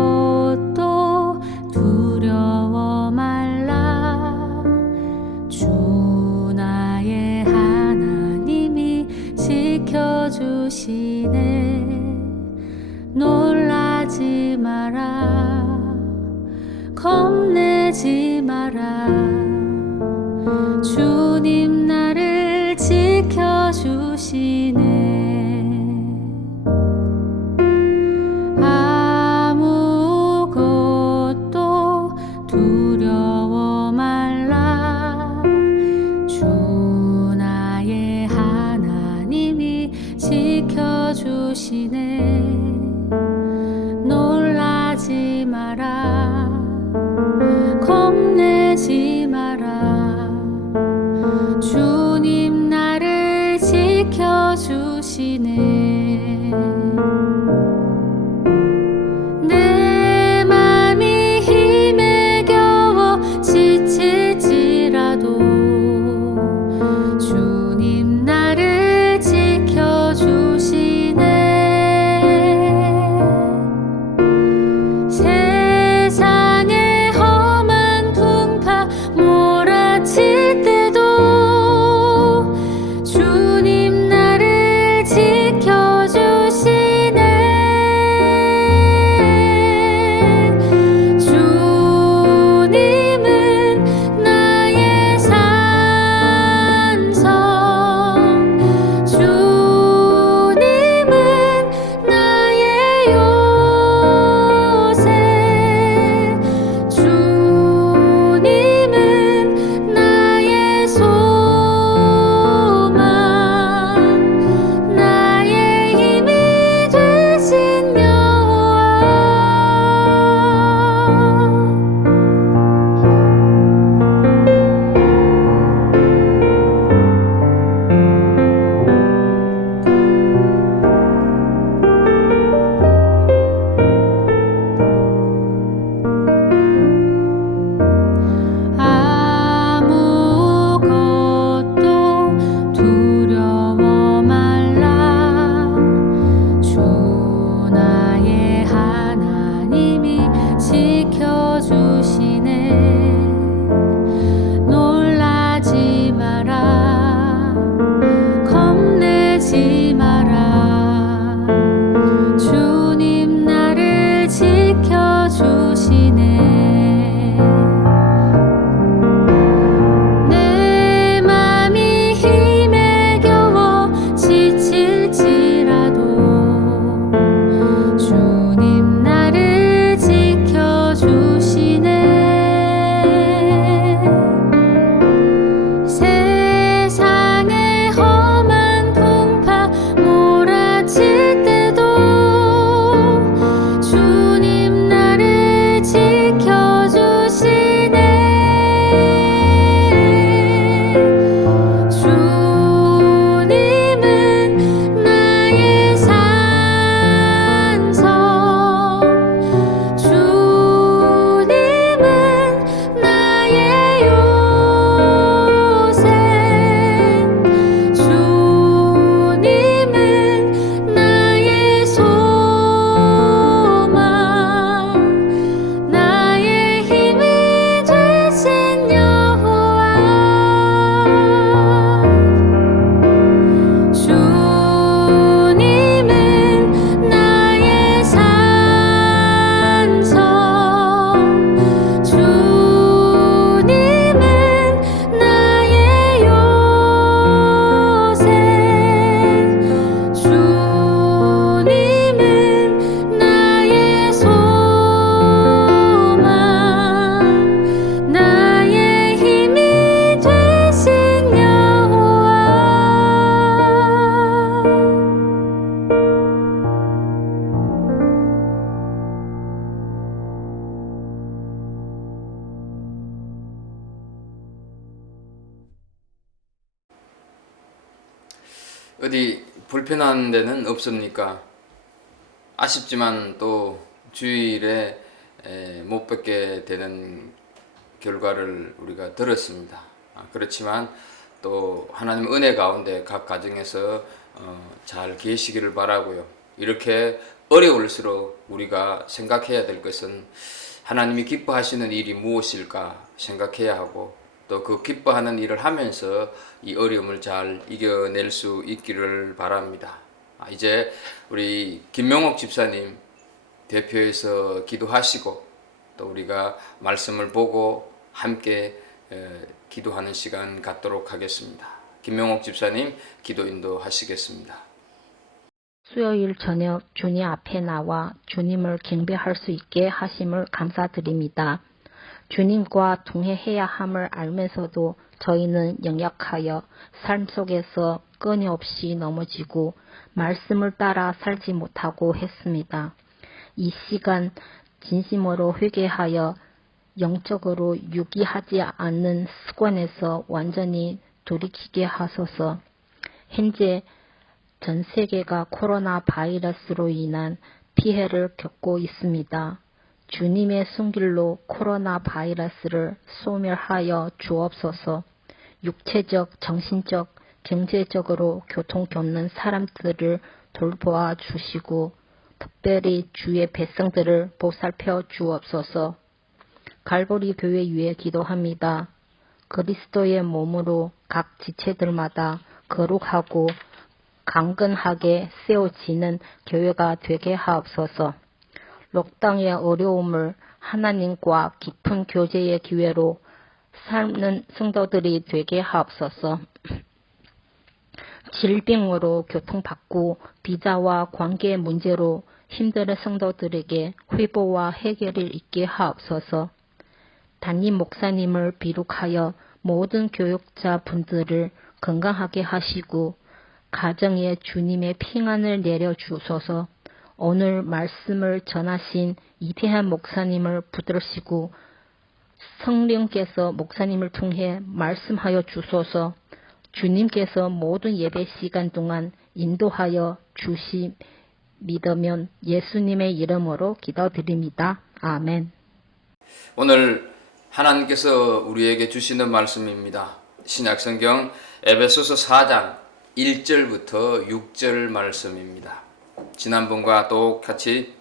아무것도 두려워 말라. 주 나의 하나님이 지켜주시네. 놀라지 마라. 겁내지 마라. 주님 나를 지켜주시네. 아무것도 두려워 말라. 주 나의 하나님이 지켜주시네. 놀라지 마라. 겁내지 마라. 주님 나를 지켜주시네. 내 맘이 힘에 겨워 지칠지라도 주님 나를 지켜주시네. 세상의 험한 풍파 몰아칠 때도 주님 나를 지켜주시네. 주님은 나의 산성, 주님은 나의 요새, 주님은 나의 소망, 나의 힘이 되신 여호와. 아무것도 두려워 말라. 주 나의 하나님이 지켜주시네. 놀라지 마라. 겁내지 마라. 주님 나를 지켜주시네. 내 맘이 힘에 겨워 지칠지라도 주님 나를 지켜주시네. 세상의 험한 풍파 몰아칠 때도 주님 나를 지켜주시네. 주님은 나의 산성, 주님은 나의 요새, 주님은 나의 소망, 나의 힘이 되신 여호와. 주님은 나의 산성, 주님은 나의 요새, 주님은 나의 소망, 나의 힘이 되신 여호와. 어디 불편한 데는 없습니까? 아쉽지만 또 주일에 못 뵙게 되는 결과를 우리가 들었습니다. 그렇지만 또 하나님 은혜 가운데 각 가정에서 잘 계시기를 바라고요. 이렇게 어려울수록 우리가 생각해야 될 것은 하나님이 기뻐하시는 일이 무엇일까 생각해야 하고, 또 그 기뻐하는 일을 하면서 이 어려움을 잘 이겨낼 수 있기를 바랍니다. 이제 우리 김명옥 집사님 대표해서 기도하시고, 또 우리가 말씀을 보고 함께 기도하는 시간 갖도록 하겠습니다. 김명옥 집사님 기도 인도하시겠습니다. 수요일 저녁 주님 앞에 나와 주님을 경배할 수 있게 하심을 감사드립니다. 주님과 동행해야 함을 알면서도 저희는 연약하여 삶 속에서 끊임없이 넘어지고 말씀을 따라 살지 못하고 했습니다. 이 시간 진심으로 회개하여 영적으로 유기하지 않는 습관에서 완전히 돌이키게 하소서. 현재 전 세계가 코로나 바이러스로 인한 피해를 겪고 있습니다. 주님의 손길로 코로나 바이러스를 소멸하여 주옵소서. 육체적, 정신적, 경제적으로 고통 겪는 사람들을 돌보아 주시고 특별히 주의 백성들을 보살펴 주옵소서. 갈보리 교회 위에 기도합니다. 그리스도의 몸으로 각 지체들마다 거룩하고 강건하게 세워지는 교회가 되게 하옵소서. 록당의 어려움을 하나님과 깊은 교제의 기회로 삶는 성도들이 되게 하옵소서. 질병으로 고통받고 비자와 관계 문제로 힘든 성도들에게 회복과 해결을 있게 하옵소서. 담임 목사님을 비롯하여 모든 교육자 분들을 건강하게 하시고 가정에 주님의 평안을 내려주소서. 오늘 말씀을 전하신 이태한 목사님을 붙들으시고 성령께서 목사님을 통해 말씀하여 주소서. 주님께서 모든 예배 시간 동안 인도하여 주시 믿으면 예수님의 이름으로 기도드립니다. 아멘. 오늘 하나님께서 우리에게 주시는 말씀입니다. 신약성경 에베소서 4장 1절부터 6절 말씀입니다. 지난번과 똑같이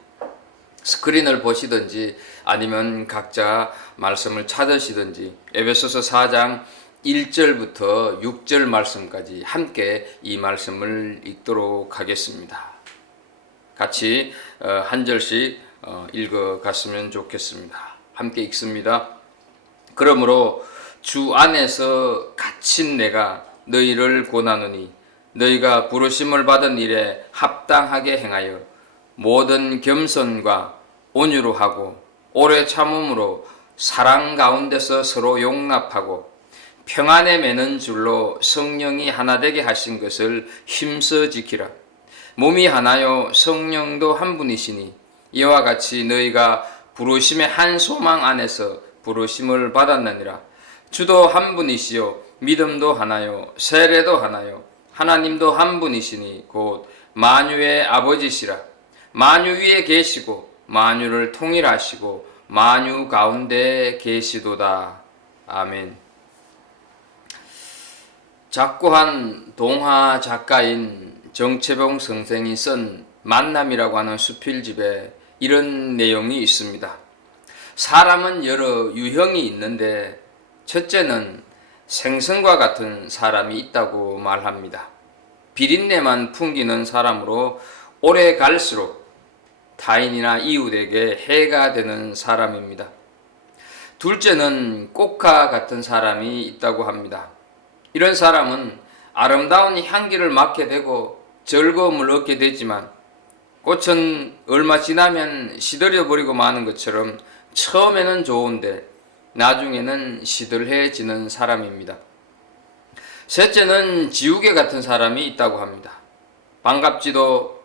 스크린을 보시든지 아니면 각자 말씀을 찾으시든지 에베소서 4장 1절부터 6절 말씀까지 함께 이 말씀을 읽도록 하겠습니다. 같이 한 절씩 읽어갔으면 좋겠습니다. 함께 읽습니다. 그러므로 주 안에서 갇힌 내가 너희를 권하노니 너희가 부르심을 받은 일에 합당하게 행하여 모든 겸손과 온유로 하고 오래 참음으로 사랑 가운데서 서로 용납하고 평안에 매는 줄로 성령이 하나 되게 하신 것을 힘써 지키라. 몸이 하나요 성령도 한 분이시니 이와 같이 너희가 부르심의 한 소망 안에서 부르심을 받았느니라. 주도 한 분이시요 믿음도 하나요 세례도 하나요 하나님도 한 분이시니 곧 만유의 아버지시라. 만유 위에 계시고 만유를 통일하시고 만유 가운데 계시도다. 아멘. 작고한 동화 작가인 정채봉 선생이 쓴 만남이라고 하는 수필집에 이런 내용이 있습니다. 사람은 여러 유형이 있는데 첫째는 생선과 같은 사람이 있다고 말합니다. 비린내만 풍기는 사람으로 오래 갈수록 타인이나 이웃에게 해가 되는 사람입니다. 둘째는 꽃과 같은 사람이 있다고 합니다. 이런 사람은 아름다운 향기를 맡게 되고 즐거움을 얻게 되지만 꽃은 얼마 지나면 시들어버리고 마는 것처럼 처음에는 좋은데 나중에는 시들해지는 사람입니다. 셋째는 지우개 같은 사람이 있다고 합니다. 반갑지도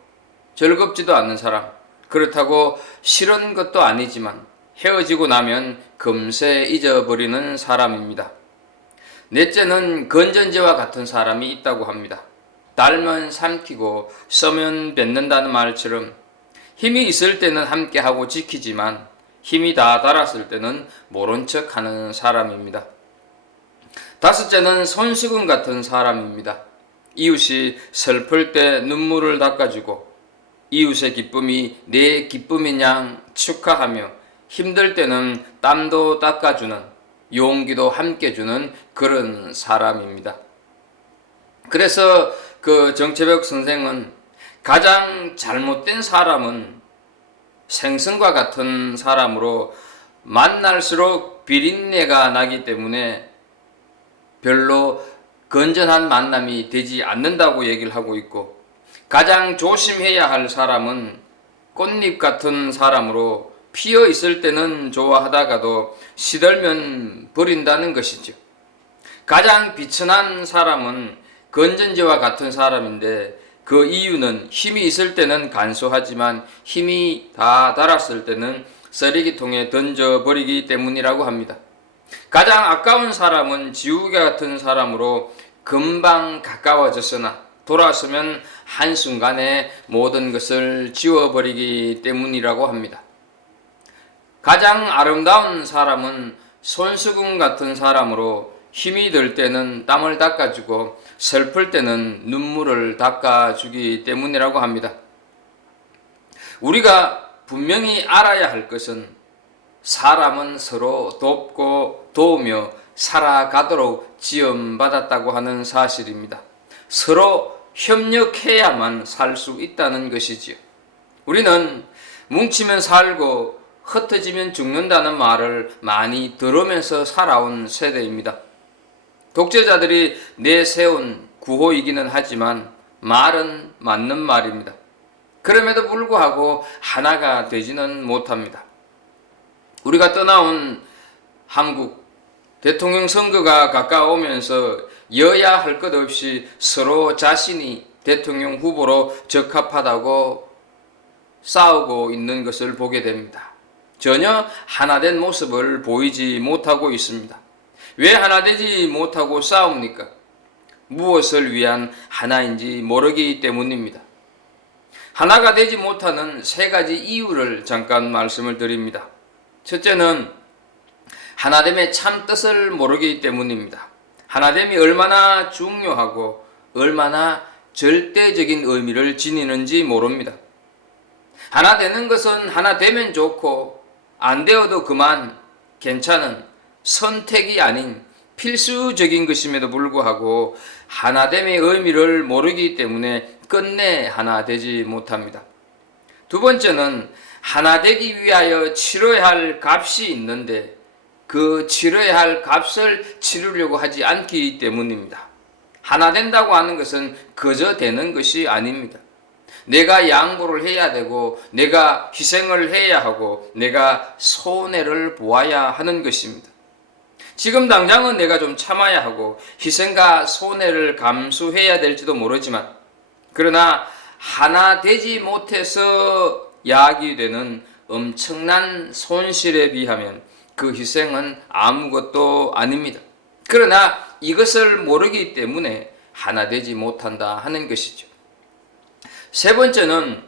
즐겁지도 않는 사람, 그렇다고 싫은 것도 아니지만 헤어지고 나면 금세 잊어버리는 사람입니다. 넷째는 건전지와 같은 사람이 있다고 합니다. 달면 삼키고 써면 뱉는다는 말처럼 힘이 있을 때는 함께하고 지키지만 힘이 다 달았을 때는 모른 척하는 사람입니다. 다섯째는 손수건 같은 사람입니다. 이웃이 슬플 때 눈물을 닦아주고 이웃의 기쁨이 내 기쁨인 양 축하하며 힘들 때는 땀도 닦아주는 용기도 함께 주는 그런 사람입니다. 그래서 그 정채벽 선생은 가장 잘못된 사람은 생선과 같은 사람으로 만날수록 비린내가 나기 때문에 별로 건전한 만남이 되지 않는다고 얘기를 하고 있고, 가장 조심해야 할 사람은 꽃잎 같은 사람으로 피어 있을 때는 좋아하다가도 시들면 버린다는 것이죠. 가장 비천한 사람은 건전지와 같은 사람인데 그 이유는 힘이 있을 때는 간소하지만 힘이 다 달았을 때는 쓰레기통에 던져버리기 때문이라고 합니다. 가장 아까운 사람은 지우개 같은 사람으로 금방 가까워졌으나 돌아서면 한순간에 모든 것을 지워버리기 때문이라고 합니다. 가장 아름다운 사람은 손수건 같은 사람으로 힘이 들 때는 땀을 닦아주고 슬플 때는 눈물을 닦아주기 때문이라고 합니다. 우리가 분명히 알아야 할 것은 사람은 서로 돕고 도우며 살아가도록 지음받았다고 하는 사실입니다. 서로 협력해야만 살 수 있다는 것이지요. 우리는 뭉치면 살고 흩어지면 죽는다는 말을 많이 들으면서 살아온 세대입니다. 독재자들이 내세운 구호이기는 하지만 말은 맞는 말입니다. 그럼에도 불구하고 하나가 되지는 못합니다. 우리가 떠나온 한국 대통령 선거가 가까우면서 여야 할 것 없이 서로 자신이 대통령 후보로 적합하다고 싸우고 있는 것을 보게 됩니다. 전혀 하나된 모습을 보이지 못하고 있습니다. 왜 하나되지 못하고 싸웁니까? 무엇을 위한 하나인지 모르기 때문입니다. 하나가 되지 못하는 세 가지 이유를 잠깐 말씀을 드립니다. 첫째는 하나됨의 참 뜻을 모르기 때문입니다. 하나됨이 얼마나 중요하고 얼마나 절대적인 의미를 지니는지 모릅니다. 하나 되는 것은 하나 되면 좋고 안 되어도 그만 괜찮은 선택이 아닌 필수적인 것임에도 불구하고 하나됨의 의미를 모르기 때문에 끝내 하나 되지 못합니다. 두 번째는 하나 되기 위하여 치러야 할 값이 있는데 그 치러야 할 값을 치르려고 하지 않기 때문입니다. 하나 된다고 하는 것은 그저 되는 것이 아닙니다. 내가 양보를 해야 되고 내가 희생을 해야 하고 내가 손해를 보아야 하는 것입니다. 지금 당장은 내가 좀 참아야 하고 희생과 손해를 감수해야 될지도 모르지만, 그러나 하나 되지 못해서 야기되는 엄청난 손실에 비하면 그 희생은 아무것도 아닙니다. 그러나 이것을 모르기 때문에 하나 되지 못한다 하는 것이죠. 세 번째는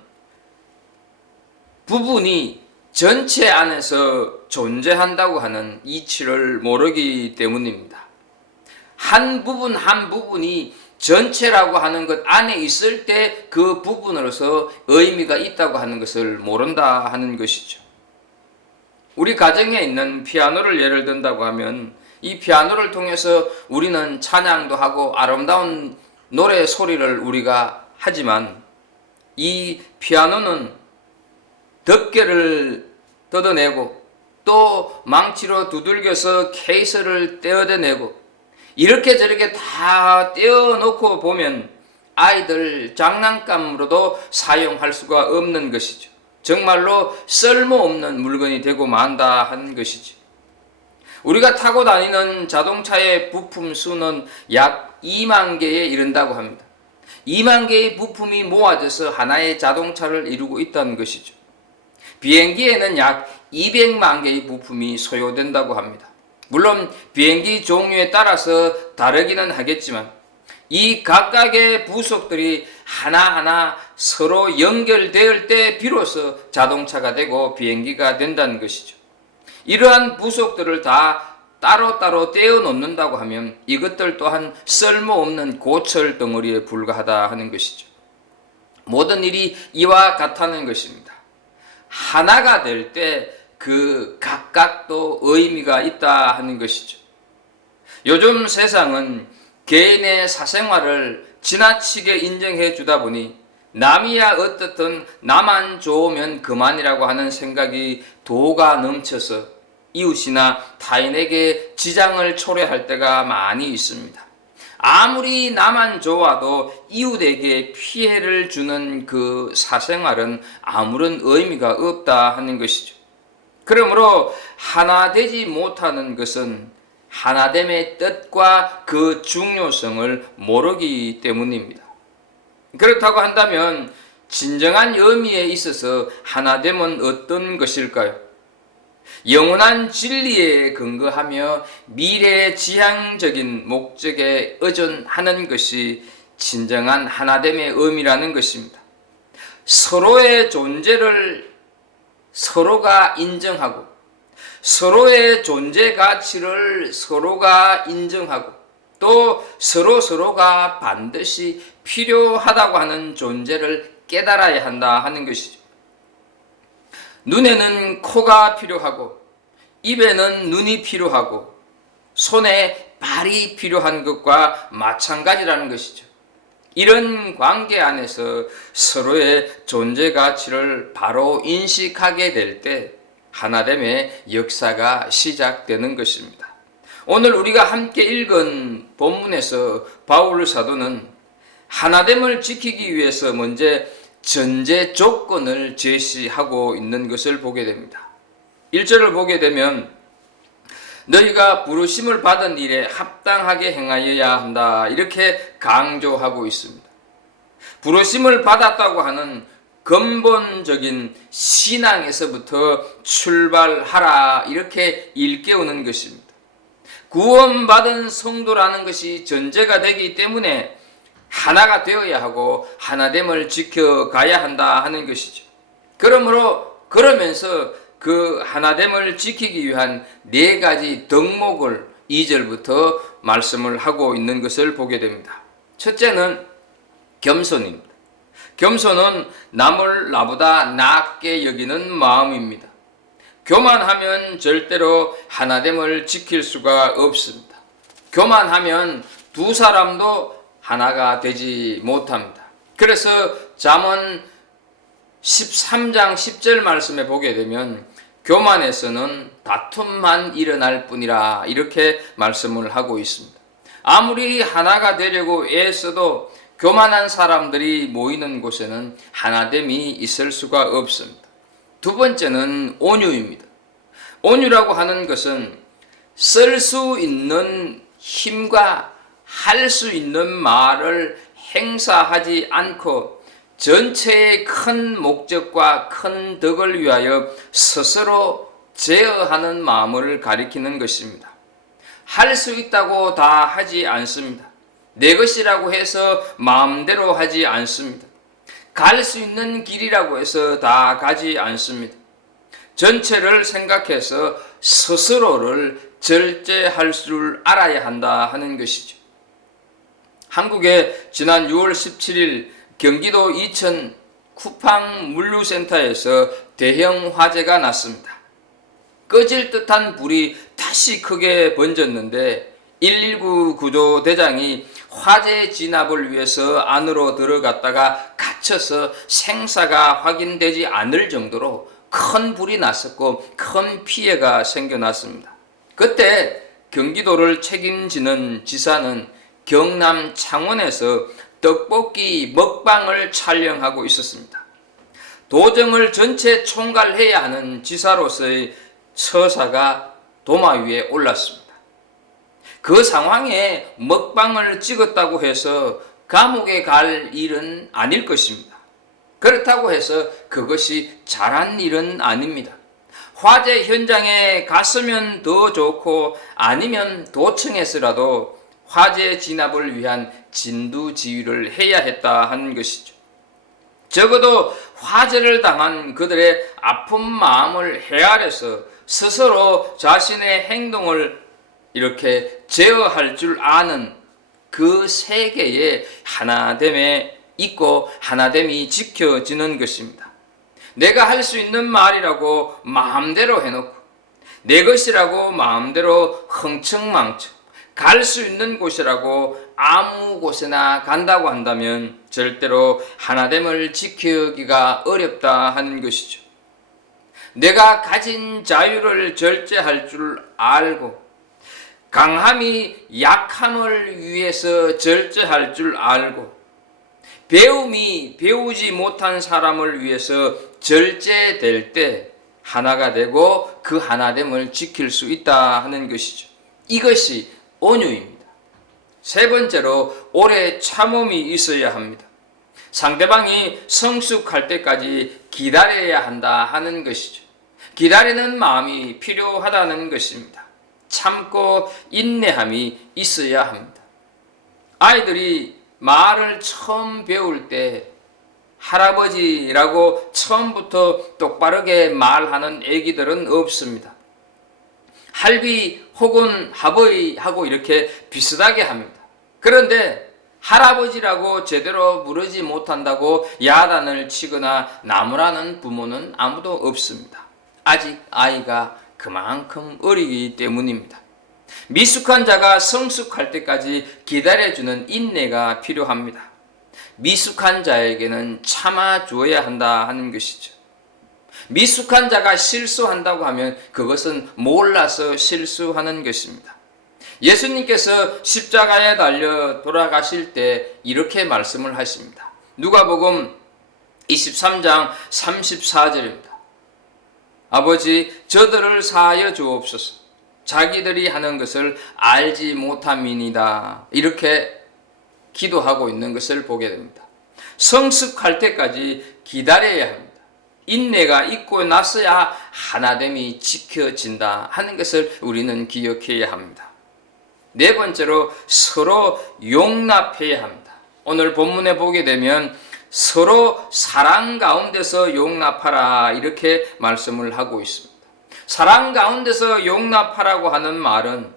부분이 전체 안에서 존재한다고 하는 이치를 모르기 때문입니다. 한 부분 한 부분이 전체라고 하는 것 안에 있을 때 그 부분으로서 의미가 있다고 하는 것을 모른다 하는 것이죠. 우리 가정에 있는 피아노를 예를 든다고 하면 이 피아노를 통해서 우리는 찬양도 하고 아름다운 노래 소리를 우리가 하지만 이 피아노는 덮개를 뜯어내고 또 망치로 두들겨서 케이스를 떼어내고 이렇게 저렇게 다 떼어놓고 보면 아이들 장난감으로도 사용할 수가 없는 것이죠. 정말로 쓸모없는 물건이 되고 만다 하는 것이죠. 우리가 타고 다니는 자동차의 부품 수는 약 2만 개에 이른다고 합니다. 2만 개의 부품이 모아져서 하나의 자동차를 이루고 있다는 것이죠. 비행기에는 약 200만 개의 부품이 소요된다고 합니다. 물론 비행기 종류에 따라서 다르기는 하겠지만 이 각각의 부속들이 하나하나 서로 연결될 때 비로소 자동차가 되고 비행기가 된다는 것이죠. 이러한 부속들을 다 따로따로 떼어 놓는다고 하면 이것들 또한 쓸모없는 고철 덩어리에 불과하다 하는 것이죠. 모든 일이 이와 같다는 것입니다. 하나가 될 때 그 각각도 의미가 있다 하는 것이죠. 요즘 세상은 개인의 사생활을 지나치게 인정해 주다 보니 남이야 어떻든 나만 좋으면 그만이라고 하는 생각이 도가 넘쳐서 이웃이나 타인에게 지장을 초래할 때가 많이 있습니다. 아무리 나만 좋아도 이웃에게 피해를 주는 그 사생활은 아무런 의미가 없다 하는 것이죠. 그러므로 하나 되지 못하는 것은 하나됨의 뜻과 그 중요성을 모르기 때문입니다. 그렇다고 한다면 진정한 의미에 있어서 하나됨은 어떤 것일까요? 영원한 진리에 근거하며 미래지향적인 목적에 의존하는 것이 진정한 하나됨의 의미라는 것입니다. 서로의 존재를 서로가 인정하고 서로의 존재 가치를 서로가 인정하고 또 서로가 반드시 필요하다고 하는 존재를 깨달아야 한다 하는 것이죠. 눈에는 코가 필요하고 입에는 눈이 필요하고 손에 발이 필요한 것과 마찬가지라는 것이죠. 이런 관계 안에서 서로의 존재 가치를 바로 인식하게 될 때 하나됨의 역사가 시작되는 것입니다. 오늘 우리가 함께 읽은 본문에서 바울 사도는 하나됨을 지키기 위해서 먼저 전제 조건을 제시하고 있는 것을 보게 됩니다. 1절을 보게 되면 너희가 부르심을 받은 일에 합당하게 행하여야 한다 이렇게 강조하고 있습니다. 부르심을 받았다고 하는 근본적인 신앙에서부터 출발하라 이렇게 일깨우는 것입니다. 구원받은 성도라는 것이 전제가 되기 때문에 하나가 되어야 하고 하나됨을 지켜가야 한다 하는 것이죠. 그러면서 그 하나됨을 지키기 위한 4가지 덕목을 2절부터 말씀을 하고 있는 것을 보게 됩니다. 첫째는 겸손입니다. 겸손은 남을 나보다 낮게 여기는 마음입니다. 교만하면 절대로 하나됨을 지킬 수가 없습니다. 교만하면 두 사람도 하나가 되지 못합니다. 그래서 잠언 13장 10절 말씀에 보게 되면 교만에서는 다툼만 일어날 뿐이라 이렇게 말씀을 하고 있습니다. 아무리 하나가 되려고 애써도 교만한 사람들이 모이는 곳에는 하나됨이 있을 수가 없습니다. 두 번째는 온유입니다. 온유라고 하는 것은 쓸 수 있는 힘과 할 수 있는 말을 행사하지 않고 전체의 큰 목적과 큰 덕을 위하여 스스로 제어하는 마음을 가리키는 것입니다. 할 수 있다고 다 하지 않습니다. 내 것이라고 해서 마음대로 하지 않습니다. 갈 수 있는 길이라고 해서 다 가지 않습니다. 전체를 생각해서 스스로를 절제할 줄 알아야 한다 하는 것이죠. 한국에 지난 6월 17일 경기도 이천 쿠팡 물류센터에서 대형 화재가 났습니다. 꺼질 듯한 불이 다시 크게 번졌는데 119 구조대장이 화재 진압을 위해서 안으로 들어갔다가 갇혀서 생사가 확인되지 않을 정도로 큰 불이 났었고 큰 피해가 생겨났습니다. 그때 경기도를 책임지는 지사는 경남 창원에서 떡볶이 먹방을 촬영하고 있었습니다. 도정을 전체 총괄해야 하는 지사로서의 처사가 도마 위에 올랐습니다. 그 상황에 먹방을 찍었다고 해서 감옥에 갈 일은 아닐 것입니다. 그렇다고 해서 그것이 잘한 일은 아닙니다. 화재 현장에 갔으면 더 좋고 아니면 도청에서라도 화재 진압을 위한 진두지휘를 해야 했다 하는 것이죠. 적어도 화재를 당한 그들의 아픈 마음을 헤아려서 스스로 자신의 행동을 이렇게 제어할 줄 아는 그 세계에 하나됨에 있고 하나됨이 지켜지는 것입니다. 내가 할 수 있는 말이라고 마음대로 해놓고 내 것이라고 마음대로 흥청망청 갈 수 있는 곳이라고 아무 곳에나 간다고 한다면 절대로 하나됨을 지키기가 어렵다 하는 것이죠. 내가 가진 자유를 절제할 줄 알고 강함이 약함을 위해서 절제할 줄 알고 배움이 배우지 못한 사람을 위해서 절제될 때 하나가 되고 그 하나됨을 지킬 수 있다 하는 것이죠. 이것이 온유입니다. 세 번째로 오래 참음이 있어야 합니다. 상대방이 성숙할 때까지 기다려야 한다 하는 것이죠. 기다리는 마음이 필요하다는 것입니다. 참고 인내함이 있어야 합니다. 아이들이 말을 처음 배울 때 할아버지라고 처음부터 똑바르게 말하는 애기들은 없습니다. 할비 혹은 하버이하고 이렇게 비슷하게 합니다. 그런데 할아버지라고 제대로 부르지 못한다고 야단을 치거나 나무라는 부모는 아무도 없습니다. 아직 아이가 그만큼 어리기 때문입니다. 미숙한 자가 성숙할 때까지 기다려주는 인내가 필요합니다. 미숙한 자에게는 참아줘야 한다 하는 것이죠. 미숙한 자가 실수한다고 하면 그것은 몰라서 실수하는 것입니다. 예수님께서 십자가에 달려 돌아가실 때 이렇게 말씀을 하십니다. 누가복음 23장 34절입니다. 아버지, 저들을 사하여 주옵소서. 자기들이 하는 것을 알지 못함이니이다. 이렇게 기도하고 있는 것을 보게 됩니다. 성숙할 때까지 기다려야 합니다. 인내가 있고 나서야 하나됨이 지켜진다 하는 것을 우리는 기억해야 합니다. 네 번째로 서로 용납해야 합니다. 오늘 본문에 보게 되면 서로 사랑 가운데서 용납하라 이렇게 말씀을 하고 있습니다. 사랑 가운데서 용납하라고 하는 말은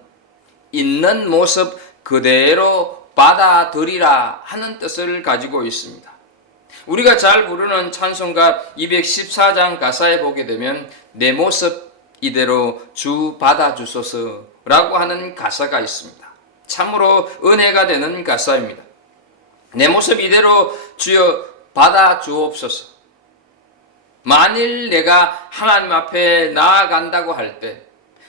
있는 모습 그대로 받아들이라 하는 뜻을 가지고 있습니다. 우리가 잘 부르는 찬송가 214장 가사에 보게 되면 내 모습 이대로 주 받아주소서라고 하는 가사가 있습니다. 참으로 은혜가 되는 가사입니다. 내 모습 이대로 주여 받아주옵소서. 만일 내가 하나님 앞에 나아간다고 할 때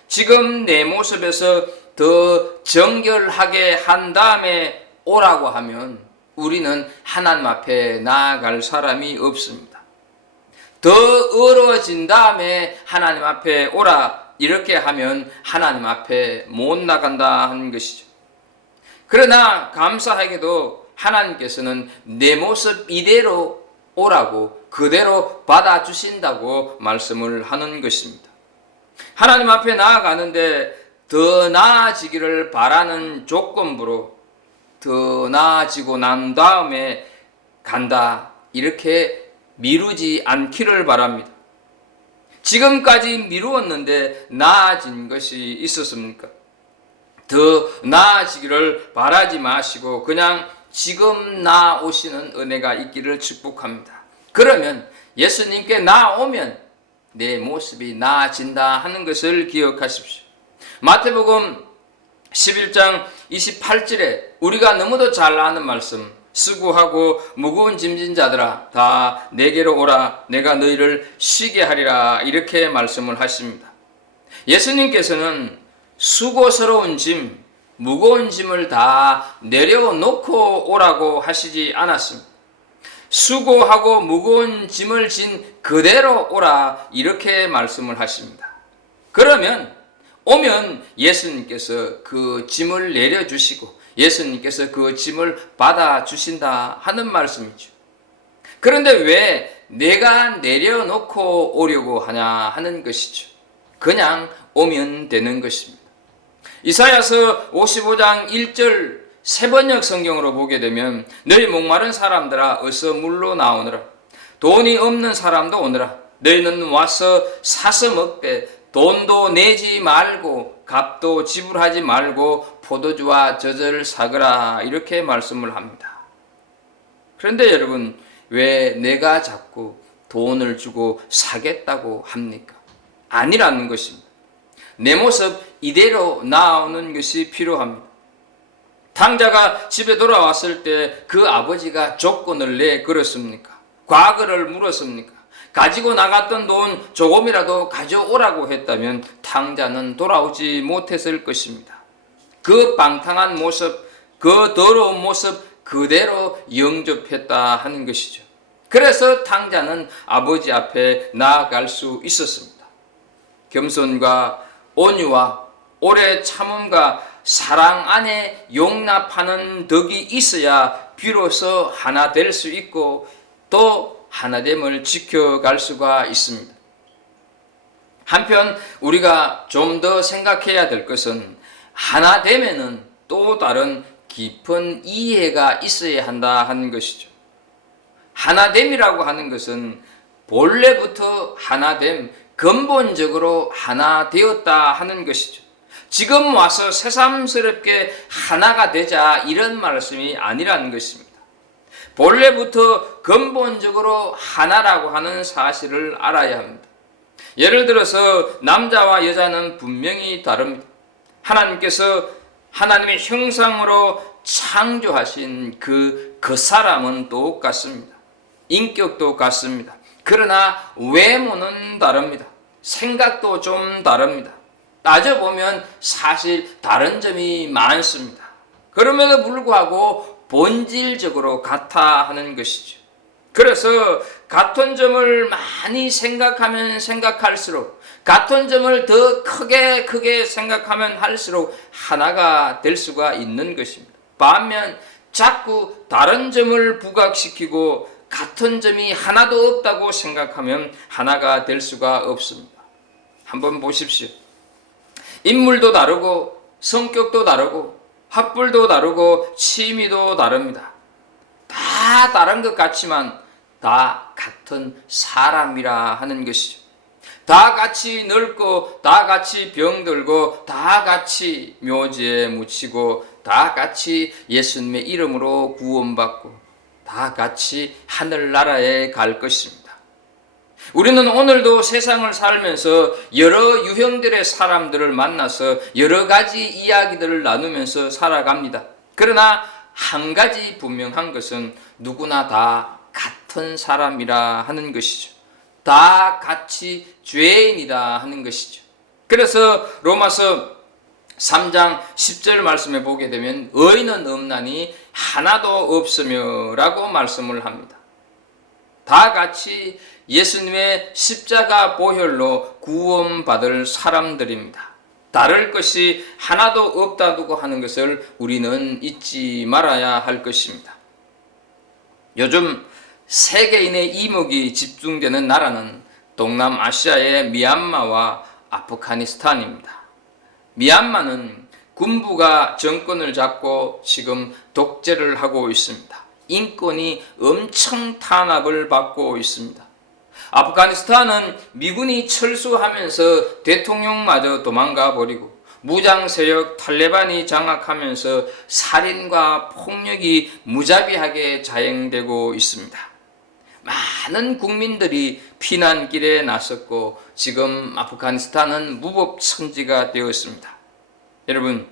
지금 내 모습에서 더 정결하게 한 다음에 오라고 하면 우리는 하나님 앞에 나아갈 사람이 없습니다. 더 어려워진 다음에 하나님 앞에 오라 이렇게 하면 하나님 앞에 못 나간다 하는 것이죠. 그러나 감사하게도 하나님께서는 내 모습 이대로 오라고 그대로 받아주신다고 말씀을 하는 것입니다. 하나님 앞에 나아가는데 더 나아지기를 바라는 조건부로 더 나아지고 난 다음에 간다 이렇게 미루지 않기를 바랍니다. 지금까지 미루었는데 나아진 것이 있었습니까? 더 나아지기를 바라지 마시고 그냥 지금 나오시는 은혜가 있기를 축복합니다. 그러면 예수님께 나오면 내 모습이 나아진다 하는 것을 기억하십시오. 마태복음 11장 28절에 우리가 너무도 잘 아는 말씀, 수고하고 무거운 짐진 자들아 다 내게로 오라 내가 너희를 쉬게 하리라 이렇게 말씀을 하십니다. 예수님께서는 수고스러운 짐, 무거운 짐을 다 내려놓고 오라고 하시지 않았습니다. 수고하고 무거운 짐을 진 그대로 오라 이렇게 말씀을 하십니다. 그러면 오면 예수님께서 그 짐을 내려주시고 예수님께서 그 짐을 받아주신다 하는 말씀이죠. 그런데 왜 내가 내려놓고 오려고 하냐 하는 것이죠. 그냥 오면 되는 것입니다. 이사야서 55장 1절 세번역 성경으로 보게 되면 너희 목마른 사람들아 어서 물로 나오너라 돈이 없는 사람도 오너라. 너희는 와서 사서 먹되 돈도 내지 말고 값도 지불하지 말고 포도주와 젖을 사거라. 이렇게 말씀을 합니다. 그런데 여러분, 왜 내가 자꾸 돈을 주고 사겠다고 합니까? 아니라는 것입니다. 내 모습 이대로 나오는 것이 필요합니다. 탕자가 집에 돌아왔을 때 그 아버지가 조건을 내 걸었습니까? 과거를 물었습니까? 가지고 나갔던 돈 조금이라도 가져오라고 했다면 탕자는 돌아오지 못했을 것입니다. 그 방탕한 모습, 그 더러운 모습 그대로 영접했다 하는 것이죠. 그래서 탕자는 아버지 앞에 나아갈 수 있었습니다. 겸손과 온유와 오래 참음과 사랑 안에 용납하는 덕이 있어야 비로소 하나 될 수 있고 또 하나됨을 지켜갈 수가 있습니다. 한편 우리가 좀 더 생각해야 될 것은 하나 되면은 또 다른 깊은 이해가 있어야 한다 하는 것이죠. 하나됨이라고 하는 것은 본래부터 하나됨, 근본적으로 하나 되었다 하는 것이죠. 지금 와서 새삼스럽게 하나가 되자 이런 말씀이 아니라는 것입니다. 본래부터 근본적으로 하나라고 하는 사실을 알아야 합니다. 예를 들어서 남자와 여자는 분명히 다릅니다. 하나님께서 하나님의 형상으로 창조하신 그 사람은 똑같습니다. 인격도 같습니다. 그러나 외모는 다릅니다. 생각도 좀 다릅니다. 따져보면 사실 다른 점이 많습니다. 그럼에도 불구하고 본질적으로 같아 하는 것이죠. 그래서 같은 점을 많이 생각하면 생각할수록, 같은 점을 더 크게 생각하면 할수록 하나가 될 수가 있는 것입니다. 반면 자꾸 다른 점을 부각시키고 같은 점이 하나도 없다고 생각하면 하나가 될 수가 없습니다. 한번 보십시오. 인물도 다르고 성격도 다르고 학벌도 다르고 취미도 다릅니다. 다 다른 것 같지만 다 같은 사람이라 하는 것이죠. 다 같이 늙고 다 같이 병들고 다 같이 묘지에 묻히고 다 같이 예수님의 이름으로 구원받고 다 같이 하늘나라에 갈 것입니다. 우리는 오늘도 세상을 살면서 여러 유형들의 사람들을 만나서 여러 가지 이야기들을 나누면서 살아갑니다. 그러나 한 가지 분명한 것은 누구나 다 같은 사람이라 하는 것이죠. 다 같이 죄인이다 하는 것이죠. 그래서 로마서 3장 10절 말씀에 보게 되면 의인은 없나니 하나도 없으며 라고 말씀을 합니다. 다 같이 예수님의 십자가 보혈로 구원받을 사람들입니다. 다를 것이 하나도 없다고 하는 것을 우리는 잊지 말아야 할 것입니다. 요즘 세계인의 이목이 집중되는 나라는 동남아시아의 미얀마와 아프가니스탄입니다. 미얀마는 군부가 정권을 잡고 지금 독재를 하고 있습니다. 인권이 엄청 탄압을 받고 있습니다. 아프가니스탄은 미군이 철수하면서 대통령마저 도망가 버리고 무장 세력 탈레반이 장악하면서 살인과 폭력이 무자비하게 자행되고 있습니다. 많은 국민들이 피난길에 나섰고 지금 아프가니스탄은 무법천지가 되었습니다. 여러분,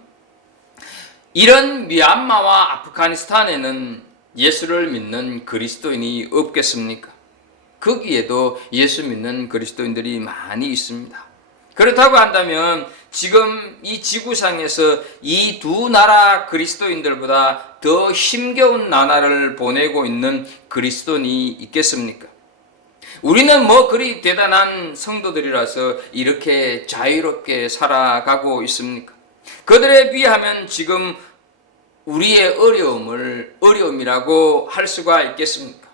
이런 미얀마와 아프가니스탄에는 예수를 믿는 그리스도인이 없겠습니까? 거기에도 예수 믿는 그리스도인들이 많이 있습니다. 그렇다고 한다면 지금 이 지구상에서 이 두 나라 그리스도인들보다 더 힘겨운 나날을 보내고 있는 그리스도인이 있겠습니까? 우리는 뭐 그리 대단한 성도들이라서 이렇게 자유롭게 살아가고 있습니까? 그들에 비하면 지금 우리의 어려움을 어려움이라고 할 수가 있겠습니까?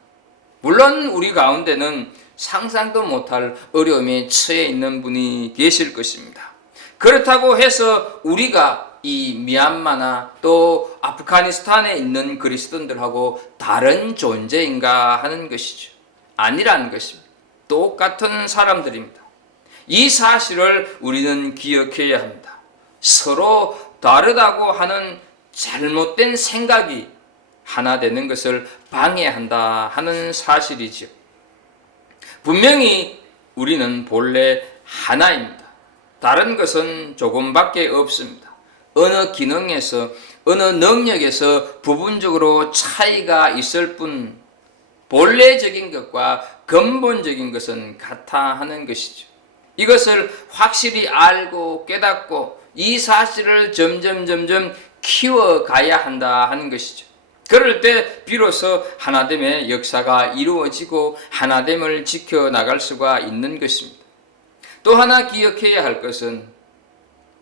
물론 우리 가운데는 상상도 못할 어려움에 처해 있는 분이 계실 것입니다. 그렇다고 해서 우리가 이 미얀마나 또 아프가니스탄에 있는 그리스도인들하고 다른 존재인가 하는 것이죠. 아니라는 것입니다. 똑같은 사람들입니다. 이 사실을 우리는 기억해야 합니다. 서로 다르다고 하는 잘못된 생각이 하나 되는 것을 방해한다 하는 사실이죠. 분명히 우리는 본래 하나입니다. 다른 것은 조금밖에 없습니다. 어느 기능에서, 어느 능력에서 부분적으로 차이가 있을 뿐 본래적인 것과 근본적인 것은 같아 하는 것이죠. 이것을 확실히 알고 깨닫고 이 사실을 점점 키워가야 한다 하는 것이죠. 그럴 때 비로소 하나됨의 역사가 이루어지고 하나됨을 지켜나갈 수가 있는 것입니다. 또 하나 기억해야 할 것은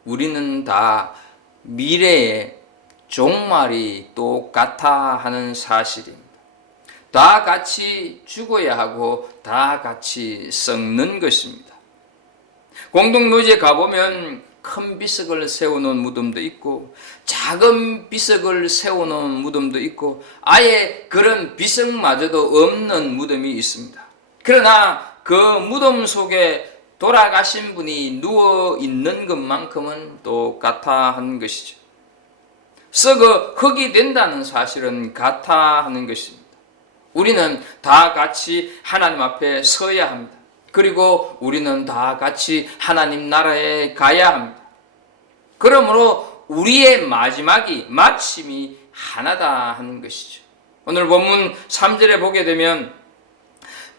우리는 다 미래의 종말이 똑같아 하는 사실입니다. 다 같이 죽어야 하고 다 같이 썩는 것입니다. 공동묘지에 가보면 큰 비석을 세워놓은 무덤도 있고 작은 비석을 세워놓은 무덤도 있고 아예 그런 비석마저도 없는 무덤이 있습니다. 그러나 그 무덤 속에 돌아가신 분이 누워있는 것만큼은 똑같아 하는 것이죠. 썩어 흙이 된다는 사실은 같아 하는 것입니다. 우리는 다 같이 하나님 앞에 서야 합니다. 그리고 우리는 다 같이 하나님 나라에 가야 합니다. 그러므로 우리의 마침이 하나다 하는 것이죠. 오늘 본문 3절에 보게 되면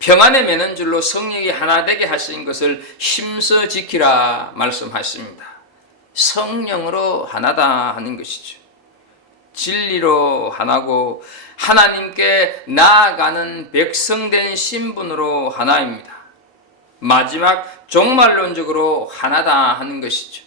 평안에 매는 줄로 성령이 하나 되게 하신 것을 힘써 지키라 말씀하십니다. 성령으로 하나다 하는 것이죠. 진리로 하나고 하나님께 나아가는 백성된 신분으로 하나입니다. 마지막 종말론적으로 하나다 하는 것이죠.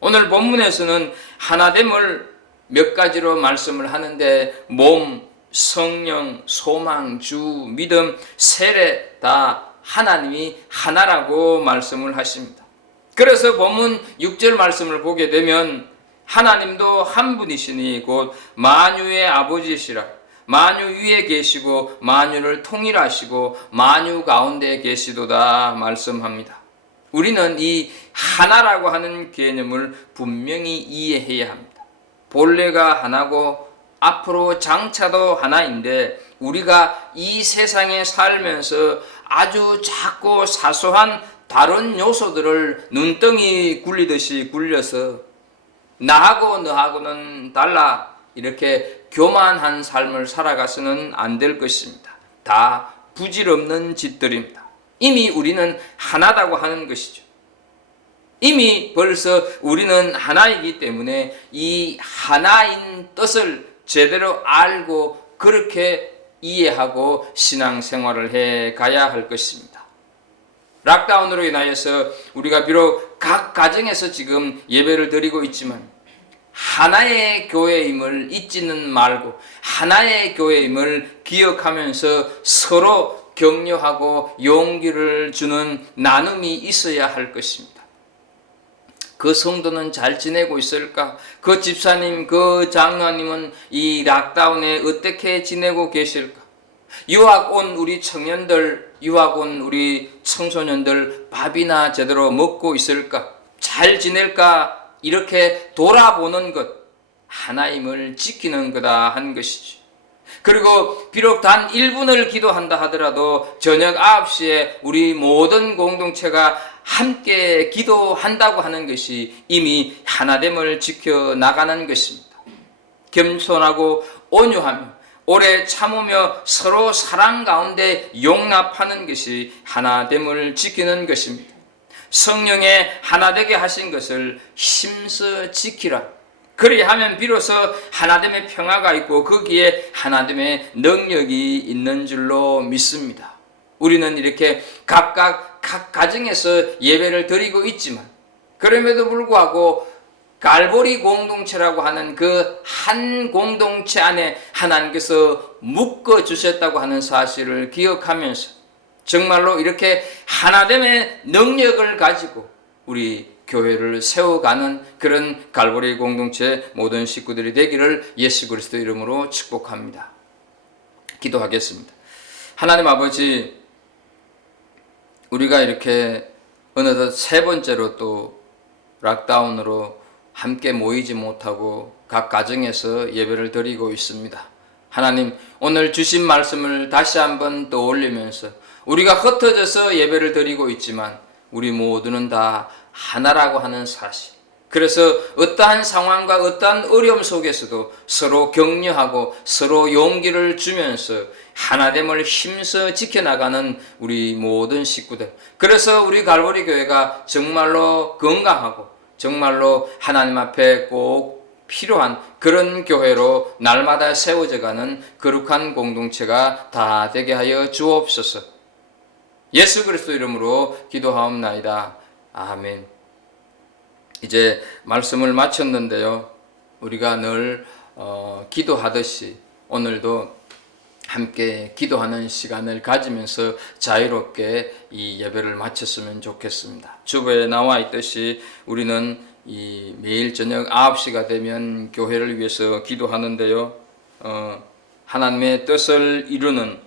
오늘 본문에서는 하나됨을 몇 가지로 말씀을 하는데 몸, 성령, 소망, 주, 믿음, 세례 다 하나님이 하나라고 말씀을 하십니다. 그래서 본문 6절 말씀을 보게 되면 하나님도 한 분이시니 곧 만유의 아버지시라. 만유 위에 계시고 만유를 통일하시고 만유 가운데 계시도다 말씀합니다. 우리는 이 하나라고 하는 개념을 분명히 이해해야 합니다. 본래가 하나고 앞으로 장차도 하나인데 우리가 이 세상에 살면서 아주 작고 사소한 다른 요소들을 눈덩이 굴리듯이 굴려서 나하고 너하고는 달라 이렇게 교만한 삶을 살아가서는 안 될 것입니다. 다 부질없는 짓들입니다. 이미 우리는 하나다고 하는 것이죠. 이미 벌써 우리는 하나이기 때문에 이 하나인 뜻을 제대로 알고 그렇게 이해하고 신앙생활을 해 가야 할 것입니다. 락다운으로 인하여서 우리가 비록 각 가정에서 지금 예배를 드리고 있지만 하나의 교회임을 잊지는 말고 하나의 교회임을 기억하면서 서로 격려하고 용기를 주는 나눔이 있어야 할 것입니다. 그 성도는 잘 지내고 있을까? 그 집사님, 그 장로님은 이 락다운에 어떻게 지내고 계실까? 유학 온 우리 청년들, 유학 온 우리 청소년들 밥이나 제대로 먹고 있을까? 잘 지낼까? 이렇게 돌아보는 것, 하나임을 지키는 거다 하는 것이지. 그리고 비록 단 1분을 기도한다 하더라도 저녁 9시에 우리 모든 공동체가 함께 기도한다고 하는 것이 이미 하나됨을 지켜나가는 것입니다. 겸손하고 온유하며 오래 참으며 서로 사랑 가운데 용납하는 것이 하나됨을 지키는 것입니다. 성령의 하나되게 하신 것을 힘써 지키라. 그리하면 비로소 하나됨의 평화가 있고 거기에 하나됨의 능력이 있는 줄로 믿습니다. 우리는 이렇게 각각 각 가정에서 예배를 드리고 있지만 그럼에도 불구하고 갈보리 공동체라고 하는 그 한 공동체 안에 하나님께서 묶어 주셨다고 하는 사실을 기억하면서 정말로 이렇게 하나됨의 능력을 가지고 우리 교회를 세워가는 그런 갈보리 공동체 모든 식구들이 되기를 예수 그리스도 이름으로 축복합니다. 기도하겠습니다. 하나님 아버지, 우리가 이렇게 어느덧 세 번째로 또 락다운으로 함께 모이지 못하고 각 가정에서 예배를 드리고 있습니다. 하나님, 오늘 주신 말씀을 다시 한번 떠올리면서 우리가 흩어져서 예배를 드리고 있지만 우리 모두는 다 하나라고 하는 사실. 그래서 어떠한 상황과 어떠한 어려움 속에서도 서로 격려하고 서로 용기를 주면서 하나됨을 힘써 지켜나가는 우리 모든 식구들. 그래서 우리 갈보리 교회가 정말로 건강하고 정말로 하나님 앞에 꼭 필요한 그런 교회로 날마다 세워져가는 거룩한 공동체가 다 되게 하여 주옵소서. 예수 그리스도 이름으로 기도하옵나이다. 아멘. 이제 말씀을 마쳤는데요. 우리가 늘 기도하듯이 오늘도 함께 기도하는 시간을 가지면서 자유롭게 이 예배를 마쳤으면 좋겠습니다. 주보에 나와 있듯이 우리는 이 매일 저녁 9시가 되면 교회를 위해서 기도하는데요. 하나님의 뜻을 이루는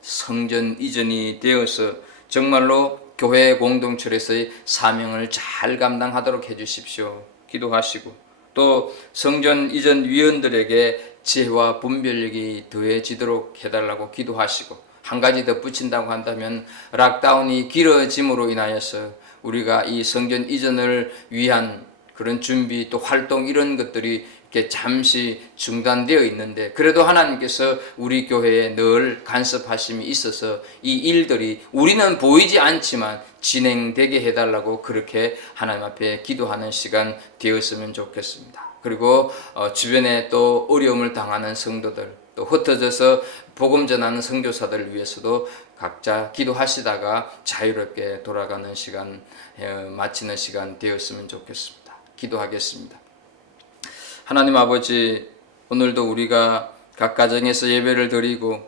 성전 이전이 되어서 정말로 교회 공동체에서의 사명을 잘 감당하도록 해주십시오. 기도하시고 또 성전 이전 위원들에게 지혜와 분별력이 더해지도록 해달라고 기도하시고 한 가지 더 붙인다고 한다면 락다운이 길어짐으로 인하여서 우리가 이 성전 이전을 위한 그런 준비 또 활동 이런 것들이 이렇게 잠시 중단되어 있는데 그래도 하나님께서 우리 교회에 늘 간섭하심이 있어서 이 일들이 우리는 보이지 않지만 진행되게 해달라고 그렇게 하나님 앞에 기도하는 시간 되었으면 좋겠습니다. 그리고 주변에 또 어려움을 당하는 성도들 또 흩어져서 복음 전하는 선교사들을 위해서도 각자 기도하시다가 자유롭게 돌아가는 시간 마치는 시간 되었으면 좋겠습니다. 기도하겠습니다. 하나님 아버지, 오늘도 우리가 각 가정에서 예배를 드리고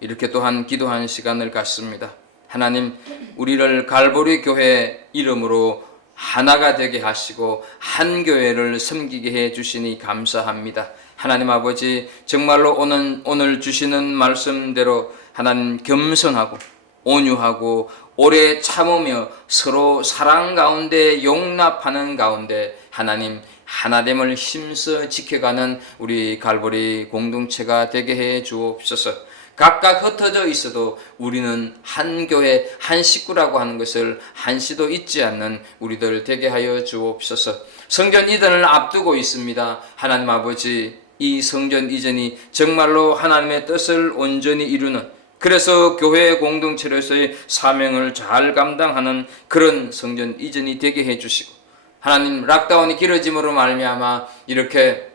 이렇게 또한 기도하는 시간을 갖습니다. 하나님, 우리를 갈보리 교회 이름으로 하나가 되게 하시고 한 교회를 섬기게 해 주시니 감사합니다. 하나님 아버지, 정말로 오늘 주시는 말씀대로 하나님 겸손하고 온유하고 오래 참으며 서로 사랑 가운데 용납하는 가운데 하나님 하나됨을 힘써 지켜가는 우리 갈보리 공동체가 되게 해 주옵소서. 각각 흩어져 있어도 우리는 한 교회 한 식구라고 하는 것을 한시도 잊지 않는 우리들 되게 하여 주옵소서. 성전 이전을 앞두고 있습니다. 하나님 아버지, 이 성전 이전이 정말로 하나님의 뜻을 온전히 이루는 그래서 교회 공동체로서의 사명을 잘 감당하는 그런 성전 이전이 되게 해주시고 하나님 락다운이 길어짐으로 말미암아 이렇게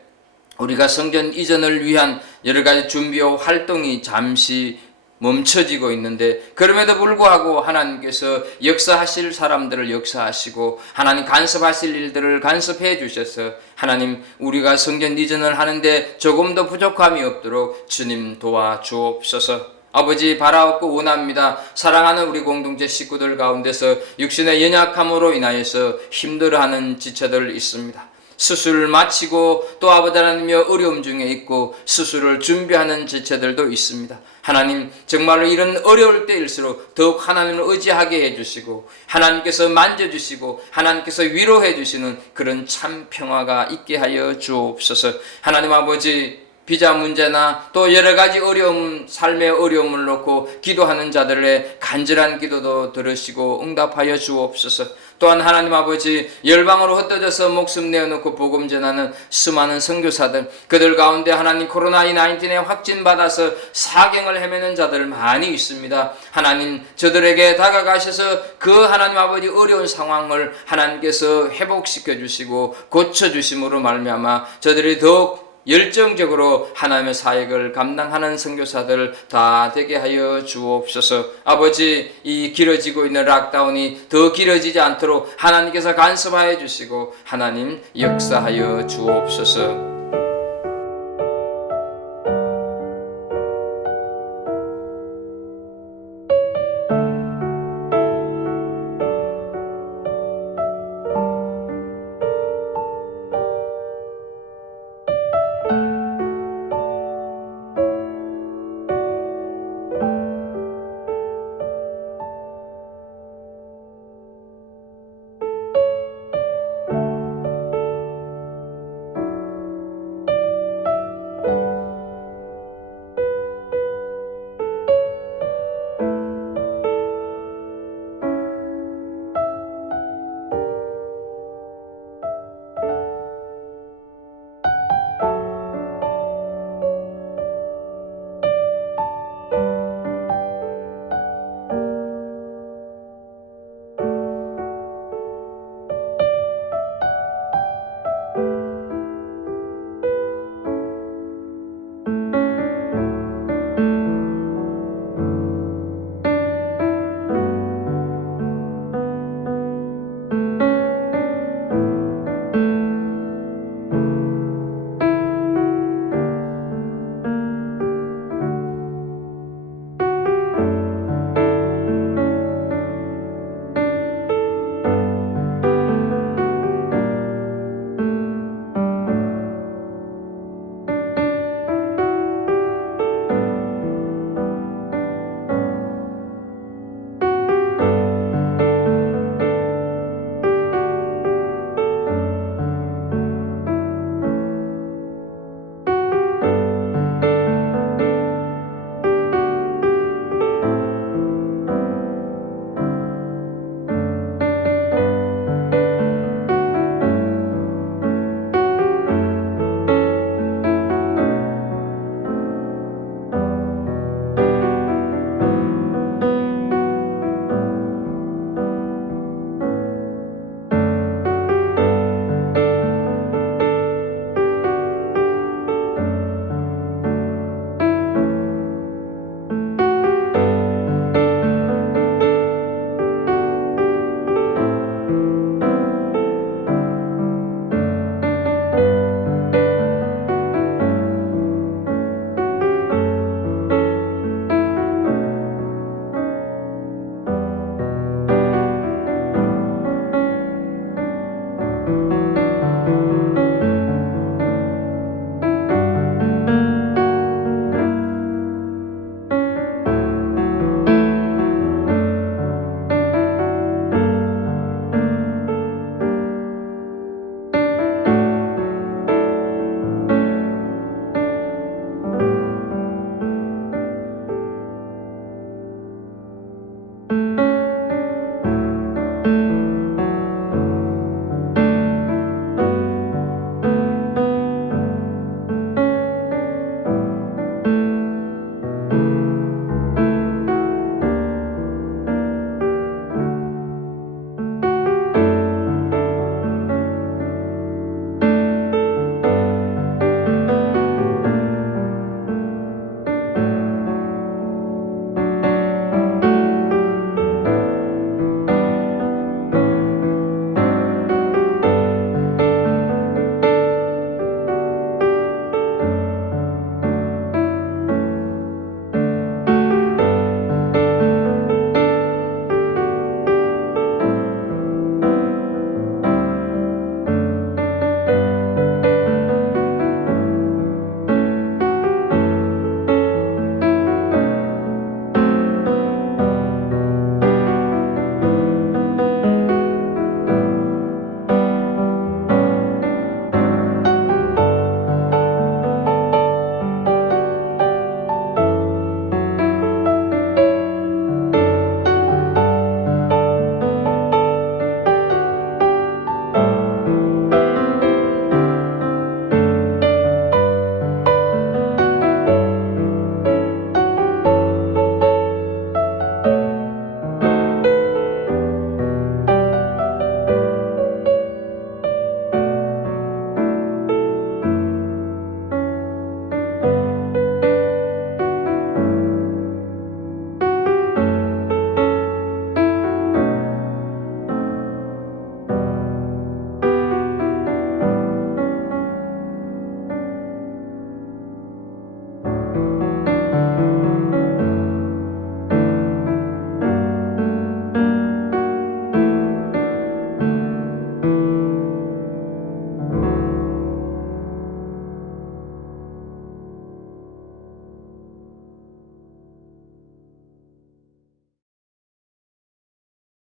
우리가 성전 이전을 위한 여러 가지 준비와 활동이 잠시 멈춰지고 있는데 그럼에도 불구하고 하나님께서 역사하실 사람들을 역사하시고 하나님 간섭하실 일들을 간섭해 주셔서 하나님 우리가 성전 이전을 하는데 조금도 부족함이 없도록 주님 도와주옵소서. 아버지 바라옵고 원합니다. 사랑하는 우리 공동체 식구들 가운데서 육신의 연약함으로 인하여서 힘들어하는 지체들 있습니다. 수술을 마치고 또 아버지 하나님의 어려움 중에 있고 수술을 준비하는 지체들도 있습니다. 하나님 정말로 이런 어려울 때일수록 더욱 하나님을 의지하게 해주시고 하나님께서 만져주시고 하나님께서 위로해 주시는 그런 참 평화가 있게 하여 주옵소서. 하나님 아버지 비자 문제나 또 여러 가지 어려움, 삶의 어려움을 놓고 기도하는 자들의 간절한 기도도 들으시고 응답하여 주옵소서. 또한 하나님 아버지 열방으로 흩어져서 목숨 내어놓고 복음 전하는 수많은 선교사들 그들 가운데 하나님 코로나19에 확진받아서 사경을 헤매는 자들 많이 있습니다. 하나님 저들에게 다가가셔서 그 하나님 아버지 어려운 상황을 하나님께서 회복시켜 주시고 고쳐 주심으로 말미암아 저들이 더욱 열정적으로 하나님의 사역을 감당하는 선교사들 다 되게 하여 주옵소서. 아버지 이 길어지고 있는 락다운이 더 길어지지 않도록 하나님께서 간섭하여 주시고 하나님 역사하여 주옵소서.